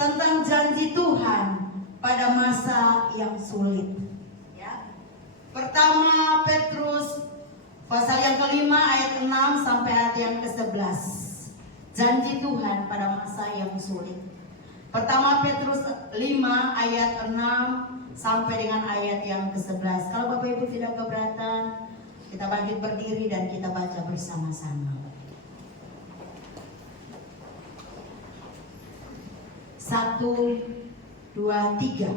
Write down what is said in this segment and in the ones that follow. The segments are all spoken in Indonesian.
Tentang janji Tuhan pada masa yang sulit. Ya. Pertama Petrus pasal yang kelima ayat 6 sampai ayat yang ke-11. Janji Tuhan pada masa yang sulit. Pertama Petrus 5 ayat 6 sampai dengan ayat yang ke-11. Kalau Bapak Ibu tidak keberatan, kita bangkit berdiri dan kita baca bersama-sama. 1, 2, 3.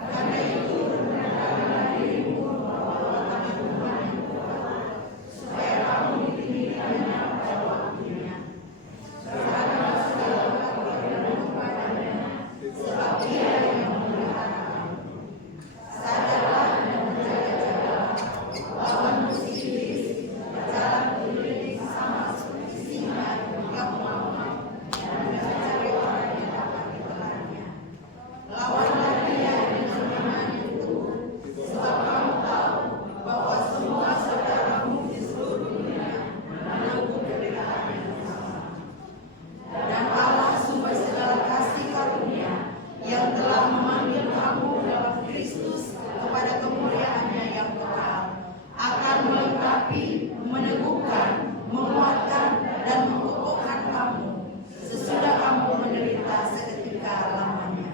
Karena itu rendahkanlah dirimu bahwa Tuhan supaya kamu ditinggikannya pada waktunya. Serahkanlah segala kekuatanmu kepadanya, sebab Dia yang memelihara kamu. Sadarlah dan berjaga-jaga lawan musuh iblis berjalan keliling sama seperti singa yang mengamuk dan mencari orang yang dapat ditelannya. Lawanlah dia dengan iman itu, sebab kamu tahu bahwa semua saudaramu di seluruh dunia menanggung penderitaan yang sama. Dan Allah sumber segala kasih karunia yang telah memanggil kamu dalam Kristus kepada kemuliaannya yang kekal, akan melengkapi, meneguhkan, menguatkan, dan mengokohkan kamu sesudah kamu menderita seketika lamanya.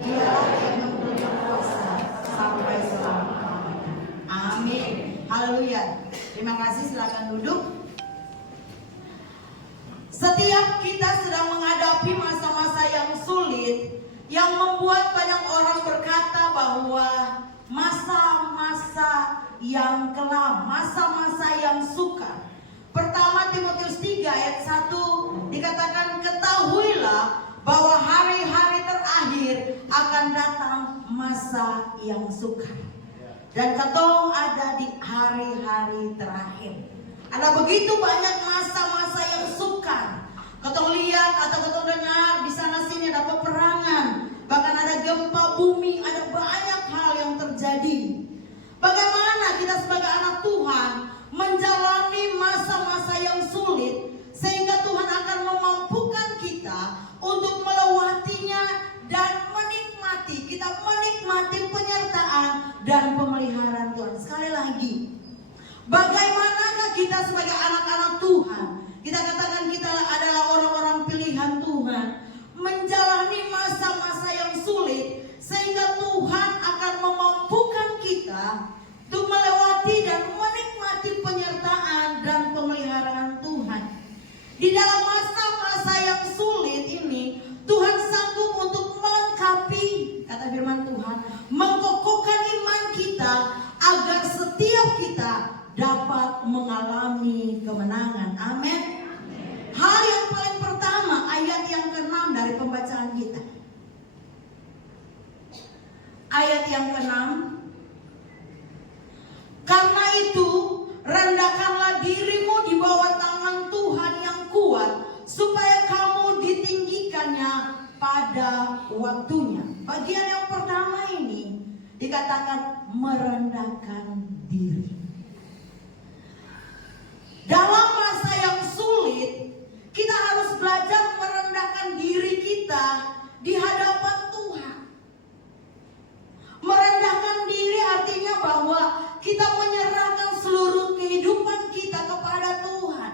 Dialah yang mempunyai kuasa sampai selama-lamanya. Amin. Haleluya. Terima kasih, silakan duduk. Setiap kita sedang menghadapi masa-masa yang sulit, yang membuat banyak orang berkata bahwa masa-masa yang kelam, masa-masa yang sukar. Pertama Timotius 3 ayat 1 dikatakan, ketahuilah bahwa hari-hari terakhir akan datang masa yang sukar. Dan ketong ada di hari-hari terakhir. Ada begitu banyak masa-masa yang sukar. Ketong lihat atau ketong dengar di sana sini ada peperangan, bahkan ada gempa bumi, ada banyak hal yang terjadi. Bagaimana kita sebagai anak Tuhan menjalani masa-masa yang sulit, sehingga Tuhan akan memampukan kita untuk melewatinya dan menikmati. Kita menikmati penyertaan dan pemeliharaan Tuhan. Sekali lagi, bagaimanakah kita sebagai anak-anak Tuhan, kita katakan kita adalah orang-orang pilihan Tuhan, menjalani masa-masa yang sulit, sehingga Tuhan akan memampukan kita untuk melewati dan menikmati penyertaan dan pemeliharaan Tuhan. Di dalam masa-masa yang sulit ini, Tuhan sanggup untuk melengkapi, kata firman Tuhan, mengokohkan iman kita agar setiap kita dapat mengalami kemenangan. Amin. Hal yang paling pertama, ayat yang ke-6 dari pembacaan kita. Ayat yang ke-6. Karena itu, rendahkanlah dirimu di bawah tangan Tuhan yang kuat, supaya kamu ditinggikannya pada waktunya. Bagian yang pertama ini dikatakan merendahkan diri. Dalam masa yang sulit, kita harus belajar merendahkan diri kita di hadapan Tuhan. Merendahkan diri artinya bahwa kita menyerahkan seluruh kehidupan kita kepada Tuhan.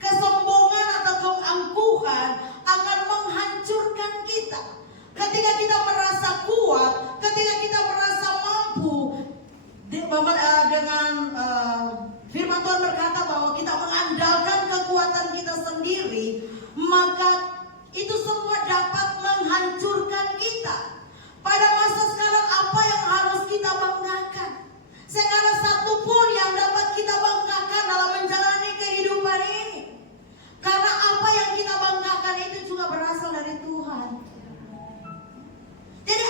Kesombongan atau keangkuhan akan menghancurkan kita. Ketika kita merasa kuat, ketika kita merasa mampu, dengan firman Tuhan berkata bahwa kita mengandalkan kekuatan kita sendiri, maka itu semua dapat menghancurkan kita. Pada masa sekarang, apa yang harus kita banggakan? Saya ada satu pun yang dapat kita banggakan dalam menjalani kehidupan ini. Karena apa yang kita banggakan itu juga berasal dari Tuhan. Jadi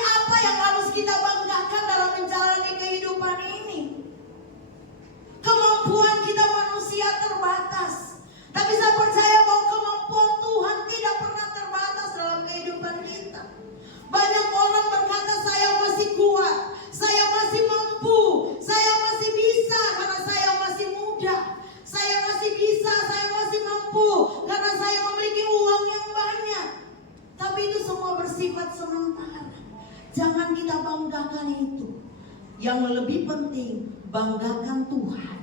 Jangan kita banggakan itu. Yang lebih penting, banggakan Tuhan.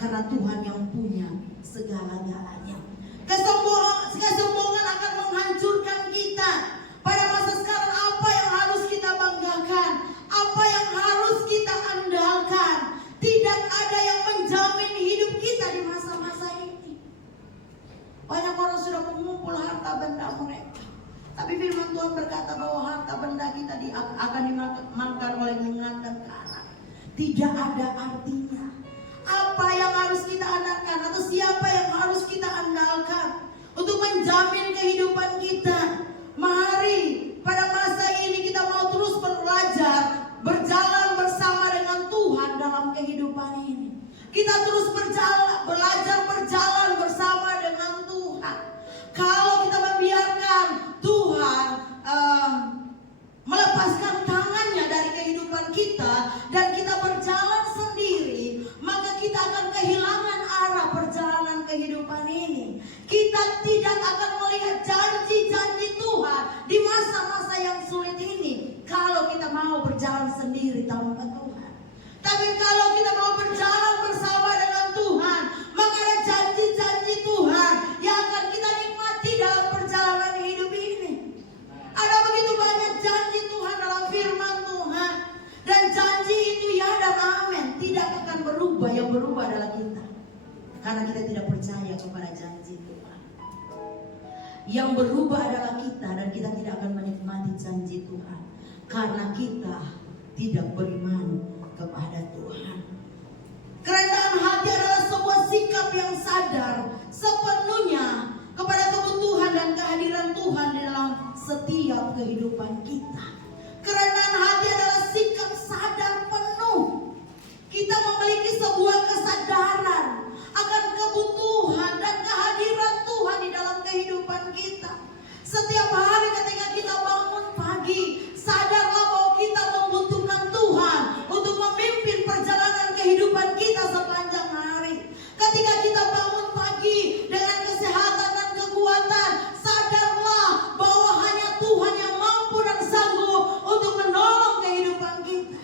Karena Tuhan yang punya segala-galanya. Kesombongan akan menghancurkan kita. Pada masa sekarang apa yang harus kita banggakan? Apa yang harus kita andalkan? Tidak ada yang menjamin hidup kita di masa-masa ini. Banyak orang sudah mengumpul harta benda mereka. Tapi firman Tuhan berkata bahwa harta benda kita akan dimakan oleh nyengat dan karat. Tidak ada artinya. Apa yang harus kita andalkan atau siapa yang harus kita andalkan untuk menjamin kehidupan kita? Mari pada masa ini kita mau terus belajar, berjalan bersama dengan Tuhan dalam kehidupan ini. Kita terus belajar berjalan bersama dengan Tuhan. Kalau kita membiarkan Tuhan melepaskan tangannya dari kehidupan kita dan kita berjalan sendiri, maka kita akan kehilangan arah perjalanan kehidupan ini. Kita tidak akan melihat janji-janji Tuhan di masa-masa yang sulit ini kalau kita mau berjalan sendiri tanpa Tuhan. Tapi kalau kita mau berjalan bersama dengan Tuhan, maka ada janji-janji Tuhan yang akan kita nikmati dalam perjalanan hidup ini. Ada begitu banyak janji Tuhan dalam firman Tuhan. Dan janji itu ya dan amin, tidak akan berubah. Yang berubah adalah kita, karena kita tidak percaya kepada janji Tuhan. Yang berubah adalah kita, dan kita tidak akan menikmati janji Tuhan karena kita tidak beriman kepada Tuhan. Kerendahan hati adalah sebuah sikap yang sadar sepenuhnya kepada kebutuhan dan kehadiran Tuhan di dalam setiap kehidupan kita. Kerendahan hati adalah sikap sadar penuh. Kita memiliki sebuah kesadaran akan kebutuhan dan kehadiran Tuhan di dalam kehidupan kita. Setiap hari ketika kita bangun pagi, sadarlah bahwa kita membutuhkan Tuhan untuk memimpin perjalanan kehidupan kita sepanjang hari. Ketika kita bangun pagi dengan kesehatan dan kekuatan, sadarlah bahwa hanya Tuhan yang mampu dan sanggup untuk menolong kehidupan kita.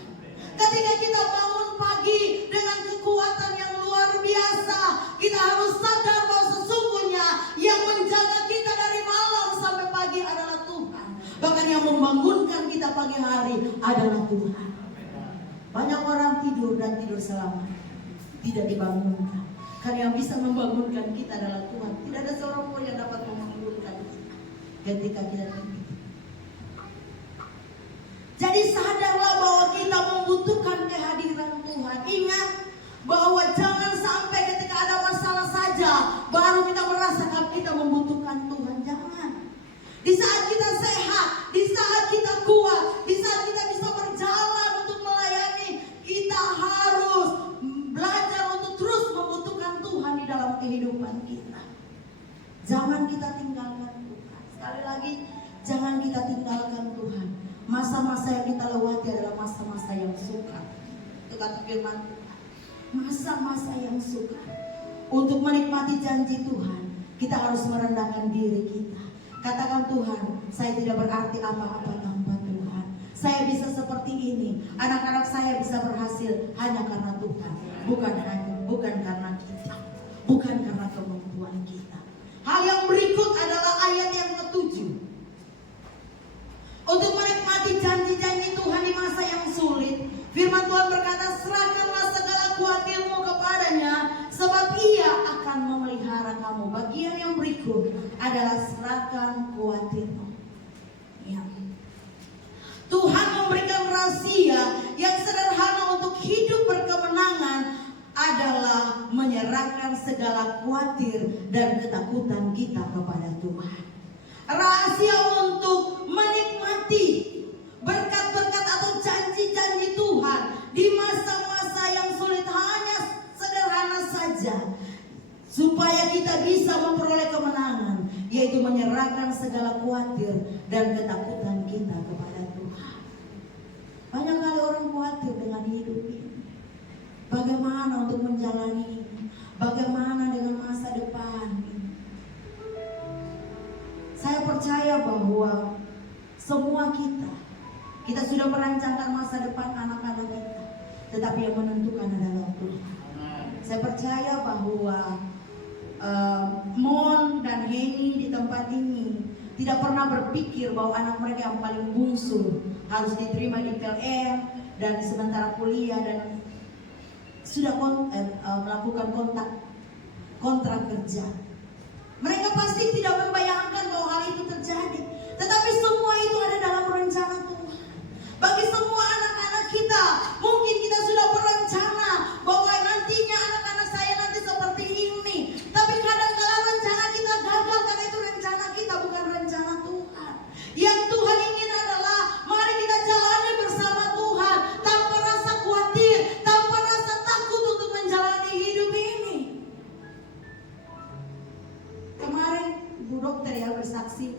Ketika kita bangun pagi dengan kekuatan yang luar biasa, kita harus sadar bahwa sesungguhnya yang menjaga kita dari malam sampai pagi adalah Tuhan. Bahkan yang membangunkan kita pagi hari adalah Tuhan. Banyak orang tidur dan tidur selama tidak dibangunkan. Karena yang bisa membangunkan kita adalah Tuhan. Tidak ada seorang pun yang dapat membangunkan kita ketika kita tidur. Jadi sadarlah bahwa kita membutuhkan kehadiran Tuhan. Ingat bahwa jangan sampai ketika ada masalah saja baru kita merasakan kita membutuhkan Tuhan. Jangan. Di saat kita sehat, di saat kita kuat, di saat kita bisa berjalan untuk melayani, kita harus belajar untuk terus membutuhkan Tuhan di dalam kehidupan kita. Jangan kita tinggalkan Tuhan. Sekali lagi, jangan kita tinggalkan Tuhan. Masa-masa yang kita lewati adalah masa-masa yang sukar. Itu kata firman Tuhan. Masa-masa yang sukar. Untuk menikmati janji Tuhan, kita harus merendahkan diri kita. Katakan, Tuhan, saya tidak berarti apa-apa tanpa Tuhan. Saya bisa seperti ini. Anak-anak saya bisa berhasil hanya karena Tuhan. Bukan karena kita. Bukan karena kemampuan kita. Hal yang berikut adalah ayat yang ke-7. Untuk menikmati janji-janji Tuhan di masa yang sulit, firman Tuhan berkata, serahkanlah segala khawatirmu kepadanya, sebab Ia akan memelihara kamu. Bagian yang berikut adalah serahkan khawatirmu. Ya. Tuhan memberikan rahasia yang sederhana untuk hidup berkemenangan adalah menyerahkan segala khawatir dan ketakutan kita kepada Tuhan. Rahasia untuk menikmati berkat-berkat atau janji-janji Tuhan di masa-masa yang sulit hanya sederhana saja, supaya kita bisa memperoleh kemenangan, yaitu menyerahkan segala khawatir dan ketakutan kita kepada Tuhan. Banyak kali orang khawatir dengan hidup ini. Bagaimana untuk menjalani ini? Bagaimana dengan masa depan ini? Saya percaya bahwa semua kita Kita sudah merancangkan masa depan anak-anak kita, tetapi yang menentukan adalah Tuhan. Saya percaya bahwa Mon dan Heni di tempat ini tidak pernah berpikir bahwa anak mereka yang paling bungsu harus diterima di PLN dan sementara kuliah dan sudah melakukan kontrak kerja. Mereka pasti tidak membayangkan bahwa hal itu terjadi, tetapi semua itu ada dalam rencana Tuhan. Bagi semua anak-anak kita, mungkin kita sudah berencana bahwa nantinya anak-anak saya nanti seperti ini, tapi kadang-kala rencana kita gagal karena itu rencana kita, bukan rencana Tuhan. Yang Tuhan ingin adalah mari kita jalani bersama Tuhan tanpa rasa khawatir, tanpa rasa takut untuk menjalani hidup ini. Kemarin Bu Dokter ya bersaksi,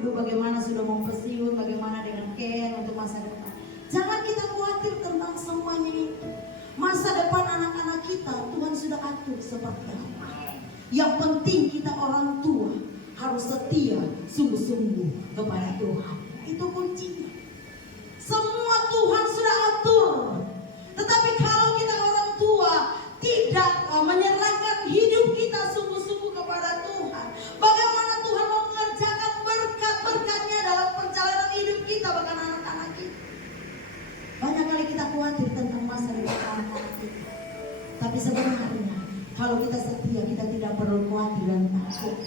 aduh bagaimana sudah mau pensiun, bagaimana dengan Ken untuk masa depan. Jangan kita khawatir tentang semuanya itu. Masa depan anak-anak kita Tuhan sudah atur seperti apa. Yang penting kita orang tua harus setia sungguh-sungguh kepada Tuhan. Itu kuncinya. Semua Tuhan sudah atur. Tetapi kalau kita orang tua tidak menyerahkan hidup kita sungguh-sungguh kepada Tuhan, bagaimana Tuhan mau mengerjakan berkat-berkatnya dalam perjalanan hidup kita bahkan anak-anak kita. Banyak kali kita khawatir tentang masa depan anak-anak kita, tapi sebenarnya kalau kita setia, kita tidak perlu khawatir dan takut.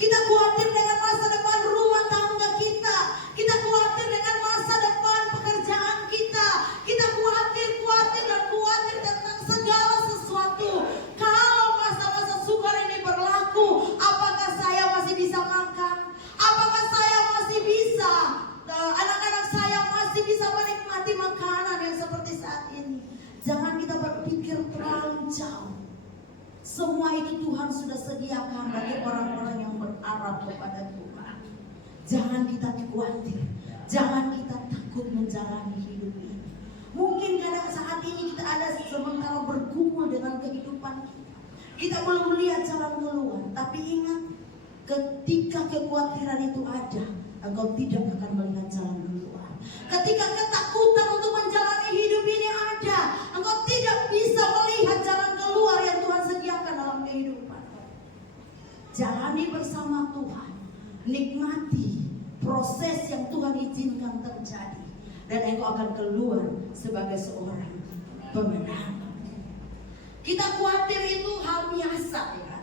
Kita khawatir dengan masa depan rumah tangga kita, kita khawatir dengan masa depan pekerjaan kita, kita khawatir tentang segala sesuatu. Kalau masa-masa sukar ini berlaku, apakah saya masih bisa makan? Apakah saya masih bisa, anak-anak saya masih bisa menikmati makanan yang seperti saat ini? Jangan kita berpikir terlalu jauh. Semua itu Tuhan sudah sediakan bagi orang-orang yang berharap kepada Tuhan. Jangan kita khawatir, jangan kita takut menjalani hidup ini. Mungkin kadang saat ini kita ada sementara bergumul dengan kehidupan kita. Kita belum melihat jalan keluar, tapi ingat, ketika kekhawatiran itu ada, engkau tidak akan melihat jalan keluar. Ketika ketakutan untuk menjalani hidup ini ada, engkau tidak bisa melihat jalan keluar yang Tuhan sediakan dalam kehidupan. Jalani bersama Tuhan, nikmati proses yang Tuhan izinkan terjadi, dan engkau akan keluar sebagai seorang pemenang. Kita khawatir itu hal biasa ya,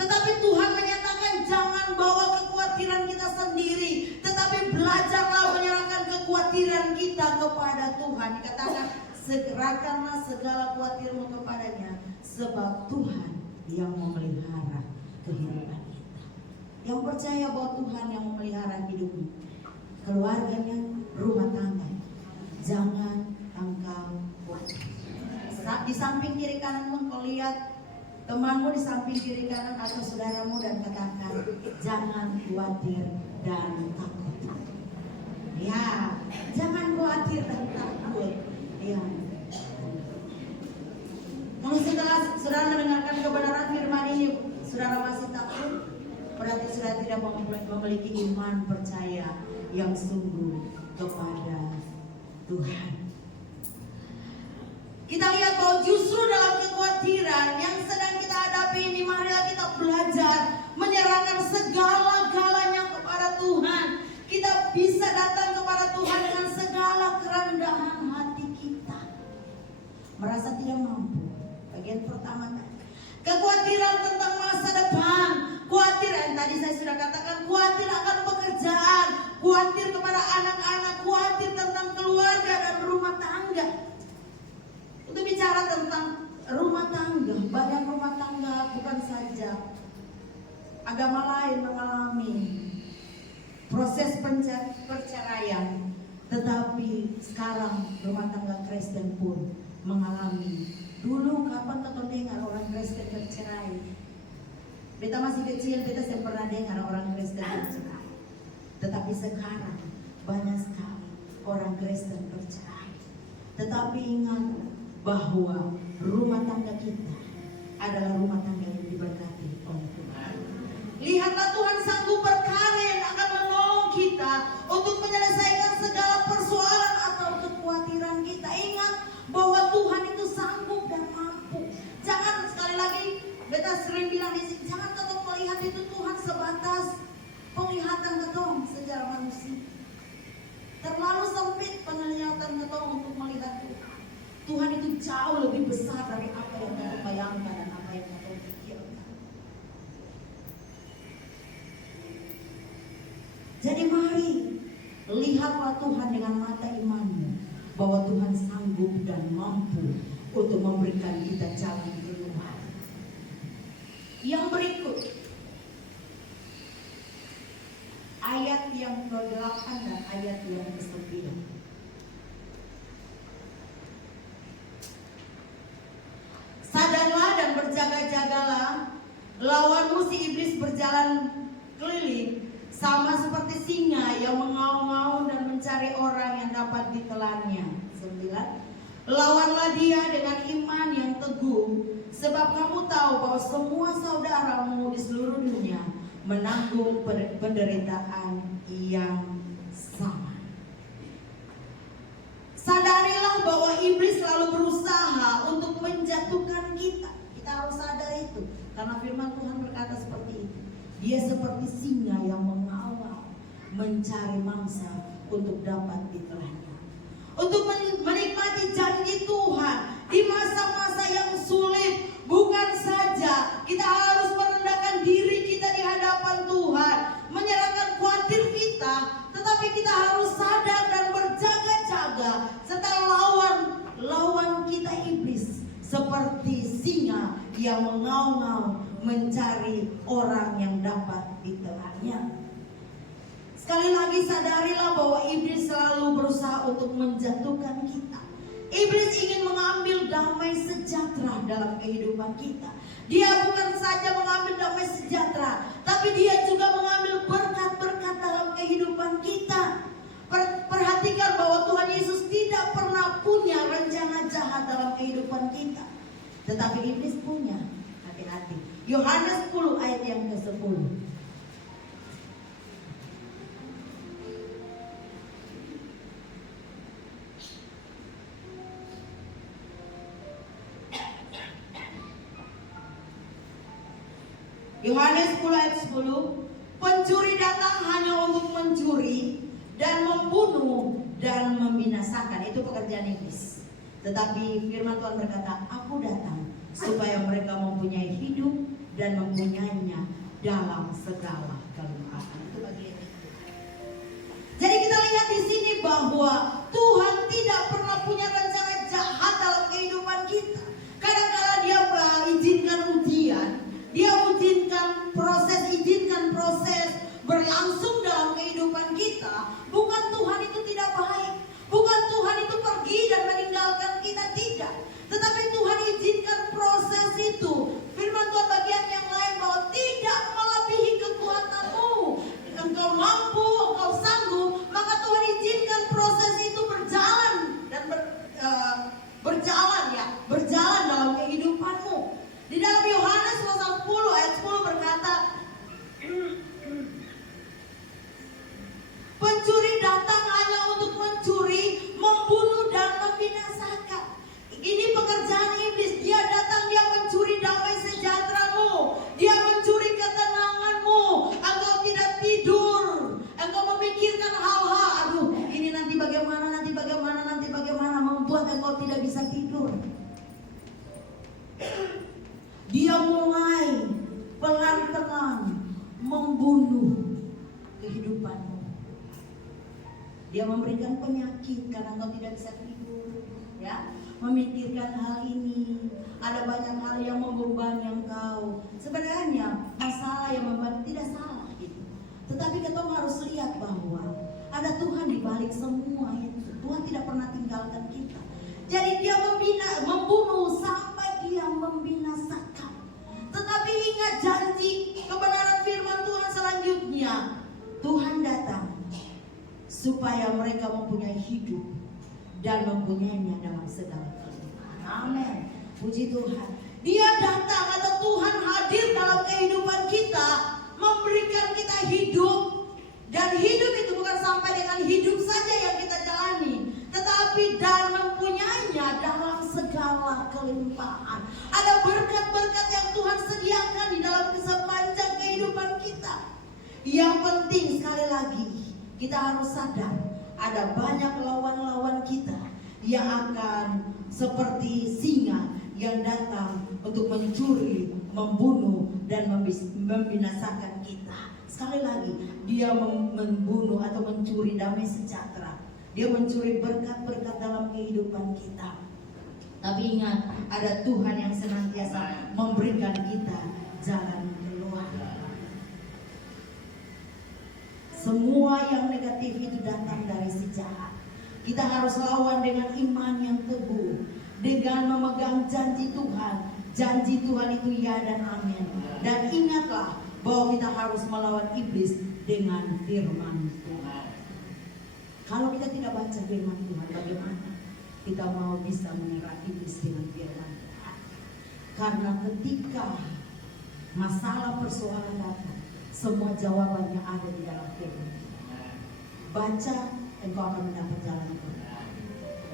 tetapi Tuhan menyatakan jangan bawa kekhawatiran kita sendiri, tetapi belajarlah menyerahkan kekhawatiran kita kepada Tuhan. Dikatakan serahkanlah segala khawatirmu kepadanya, sebab Tuhan yang memelihara kehidupan kita. Yang percaya bahwa Tuhan yang memelihara hidupmu, keluarganya, rumah tangga, jangan engkau khawatir. Di samping kiri kananmu engkau lihat temanmu di samping kiri kanan atau saudaramu dan katakan jangan khawatir dan takut. Ya, jangan khawatir dan takut. Ya. Kalau setelah saudara mendengarkan kebenaran firman ini, saudara masih takut, berarti saudara tidak memiliki iman percaya yang sungguh kepada Tuhan. Kita lihat bahwa justru dalam kekhawatiran yang sedang kita hadapi ini, marilah kita belajar menyerahkan segala-galanya kepada Tuhan. Kita bisa datang kepada Tuhan dengan segala kerendahan hati kita. Merasa tidak mampu. Bagian pertama tadi, kekhawatiran tentang masa depan, khawatir yang tadi saya sudah katakan, khawatir akan pekerjaan, khawatir kepada anak-anak, khawatir tentang keluarga dan rumah tangga. Untuk bicara tentang rumah tangga, banyak rumah tangga bukan saja agama lain mengalami proses perceraian, tetapi sekarang rumah tangga Kristen pun mengalami. Dulu kapan kita dengar orang Kristen bercerai? Beta masih kecil, beta saya pernah dengar orang Kristen bercerai. Tetapi sekarang banyak sekali orang Kristen bercerai. Tetapi ingat bahwa rumah tangga kita adalah rumah tangga yang diberkati oleh Tuhan. Lihatlah Tuhan sanggup berkarya yang akan menolong kita untuk menyelesaikan segala persoalan jauh lebih besar dari apa yang kau bayangkan dan apa yang kau pikirkan. Jadi mari lihatlah Tuhan dengan mata imanmu, bahwa Tuhan sanggup dan mampu untuk memberikan kita jalan keluar. Yang berikut, ayat yang ke-8 dan ayat yang ke-9. Sadarlah dan berjaga-jagalah, lawanmu si iblis berjalan keliling sama seperti singa yang mengaum-ngaum dan mencari orang yang dapat ditelannya. 9. Lawanlah dia dengan iman yang teguh, sebab kamu tahu bahwa semua saudaramu di seluruh dunia menanggung penderitaan yang sama. Sadarilah bahwa iblis selalu berusaha untuk menjatuhkan kita. Kita harus sadar itu, karena firman Tuhan berkata seperti itu. Dia seperti singa yang mengawal, mencari mangsa untuk dapat ditelannya. Untuk menikmati janji Tuhan di masa-masa yang sulit, bukan saja kita harus merendahkan diri kita di hadapan Tuhan, menyerahkan khawatir kita, tetapi kita harus sadar dan berjaga-jaga serta lawan kita iblis seperti singa yang mengaum-ngaum mencari orang yang dapat ditelannya. Sekali lagi sadarilah bahwa iblis selalu berusaha untuk menjatuhkan kita. Iblis ingin mengambil damai sejahtera dalam kehidupan kita. Dia bukan saja mengambil damai sejahtera, tapi dia juga mengambil berkat-berkat dalam kehidupan kita. Perhatikan bahwa Tuhan Yesus tidak pernah punya rencana jahat dalam kehidupan kita, tetapi iblis punya. Hati-hati. Yohanes 10 ayat yang ke-10. Yohanes 10 ayat 10. Pencuri datang hanya untuk mencuri dan membunuh dan membinasakan. Itu pekerjaan iblis. Tetapi firman Tuhan berkata, aku datang supaya mereka mempunyai hidup dan mempunyainya dalam segala kelimpahan. Itu bagian itu. Jadi kita lihat di sini bahwa Tuhan tidak pernah punya rencana jahat dalam kehidupan kita. Kadang-kala dia izinkan ujian, dia izinkan proses berlangsung dalam kehidupan kita. Bukan Tuhan itu tidak baik, bukan Tuhan itu pergi dan meninggalkan kita, tidak. Tetapi Tuhan izinkan proses itu. Firman Tuhan bagian yang lain bahwa tidak melebihi kekuatanmu. Engkau mampu, engkau sanggup, maka Tuhan izinkan proses itu berjalan dan berjalan dalam kehidupanmu. Di dalam Yohanes pasal 10 ayat 10 berkata, pencuri datang hanya untuk mencuri, membunuh dan membinasakan. Ini pekerjaan iblis. Dia datang, dia mencuri damai sejahteramu, dia mencuri ketenanganmu. Engkau tidak tidur, engkau memikirkan hal-hal, aduh ini nanti bagaimana, membuat engkau tidak bisa tidur. Dia mulai pelan-pelan membunuh kehidupanmu. Dia memberikan penyakit karena engkau tidak bisa tidur, ya. Memikirkan hal ini, ada banyak hal yang membebani engkau. Sebenarnya masalah yang membebani tidak salah gitu. Tetapi kita harus lihat bahwa ada Tuhan di balik semua itu. Tuhan tidak pernah tinggalkan kita. Jadi dia membunuh sampai dia membinasakan. Tetapi ingat janji kebenaran firman Tuhan selanjutnya. Tuhan datang supaya mereka mempunyai hidup dan mempunyainya dalam segala kelimpahan. Amin. Puji Tuhan. Dia datang atau Tuhan hadir dalam kehidupan kita, memberikan kita hidup. Dan hidup itu bukan sampai dengan hidup saja yang kita jalani, tetapi dan mempunyainya dalam segala kelimpahan. Ada berkat-berkat yang Tuhan sediakan di dalam sepanjang kehidupan kita. Yang penting sekali lagi, kita harus sadar ada banyak lawan-lawan kita yang akan seperti singa yang datang untuk mencuri, membunuh, dan membinasakan kita. Sekali lagi, dia membunuh atau mencuri damai sejahtera. Dia mencuri berkat-berkat dalam kehidupan kita. Tapi ingat, ada Tuhan yang senantiasa memberikan kita jalan keluar. Semua yang negatif itu datang dari si jahat. Kita harus lawan dengan iman yang teguh, dengan memegang janji Tuhan. Janji Tuhan itu ya dan amin. Dan ingatlah bahwa kita harus melawan iblis dengan firman Tuhan. Kalau kita tidak baca firman Tuhan, bagaimana kita mau bisa menyerang iblis dengan firman Tuhan? Karena ketika masalah persoalan datang, semua jawabannya ada di dalam firman Tuhan. Baca, engkau akan mendapat jalan keluar.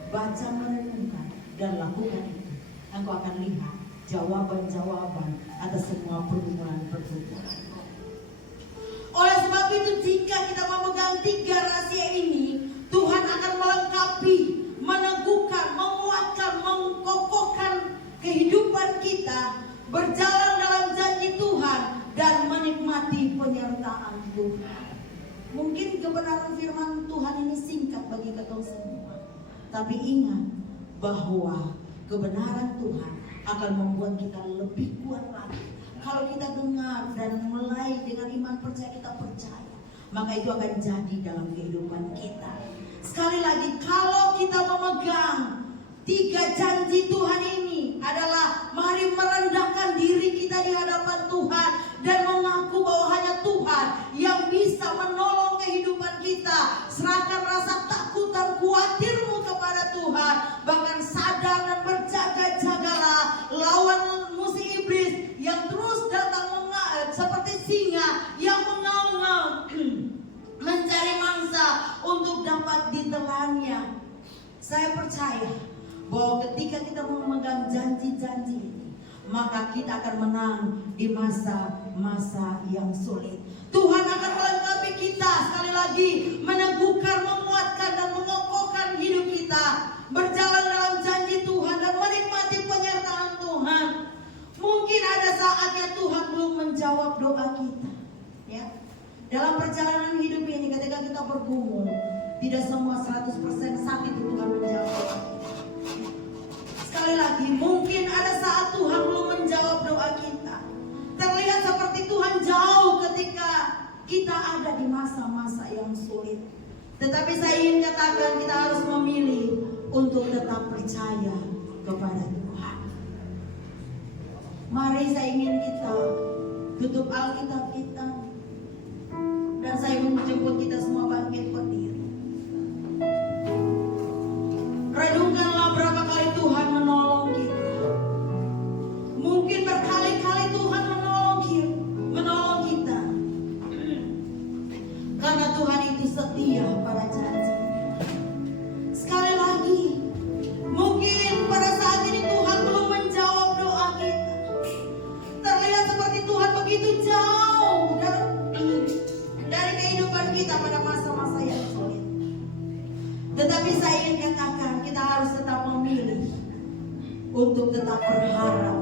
Baca, merenungkan, dan lakukan itu. Engkau akan lihat jawaban-jawaban atas semua pergumulan-pergumulan. Oleh sebab itu, jika kita memegang 3 rahasia ini, Tuhan akan melengkapi, meneguhkan, menguatkan, mengkokohkan kehidupan kita, berjalan dalam janji Tuhan, dan menikmati penyertaan Tuhan. Mungkin kebenaran firman Tuhan ini singkat bagi kita semua, tapi ingat bahwa kebenaran Tuhan akan membuat kita lebih kuat lagi. Kalau kita dengar dan mulai dengan iman percaya, kita percaya, maka itu akan jadi dalam kehidupan kita. Sekali lagi, kalau kita memegang 3 janji Tuhan ini adalah mari merendahkan diri kita di hadapan Tuhan dan mengaku bahwa hanya Tuhan yang bisa menolong kehidupan kita. Serahkan rasa takut dan khawatirmu kepada Tuhan, bahkan sadar dan berjaga-jagalah lawan musuh iblis yang terus datang seperti singa yang mengaum-ngaum mencari mangsa untuk dapat ditelannya. Saya percaya bahwa ketika kita memegang janji-janji ini, maka kita akan menang di masa-masa yang sulit. Tuhan akan melengkapi kita, sekali lagi meneguhkan, menguatkan, dan mengokohkan hidup kita, berjalan dalam janji Tuhan dan menikmati penyertaan Tuhan. Mungkin ada saatnya Tuhan belum menjawab doa kita, ya. Dalam perjalanan hidup ini, ketika kita bergumul, tidak semua 100% saat itu Tuhan menjawab doa kita. Sekali lagi, mungkin ada saat Tuhan belum menjawab doa kita. Terlihat seperti Tuhan jauh ketika kita ada di masa-masa yang sulit. Tetapi saya ingin katakan, kita harus memilih untuk tetap percaya kepada Tuhan. Mari saya ingin kita tutup Alkitab kita, dan saya menjemput kita semua bangkit berdiri. Renungkanlah berapa kali Tuhan menolong kita. Mungkin berkali-kali Tuhan menolong kita. Karena Tuhan itu setia pada janji. Sekali lagi, mungkin pada saat ini Tuhan belum menjawab doa kita. Terlihat seperti Tuhan begitu jauh dari kehidupan kita pada masa-masa yang sulit. Tetapi saya ingin katakan, kita harus tetap memilih untuk tetap berharap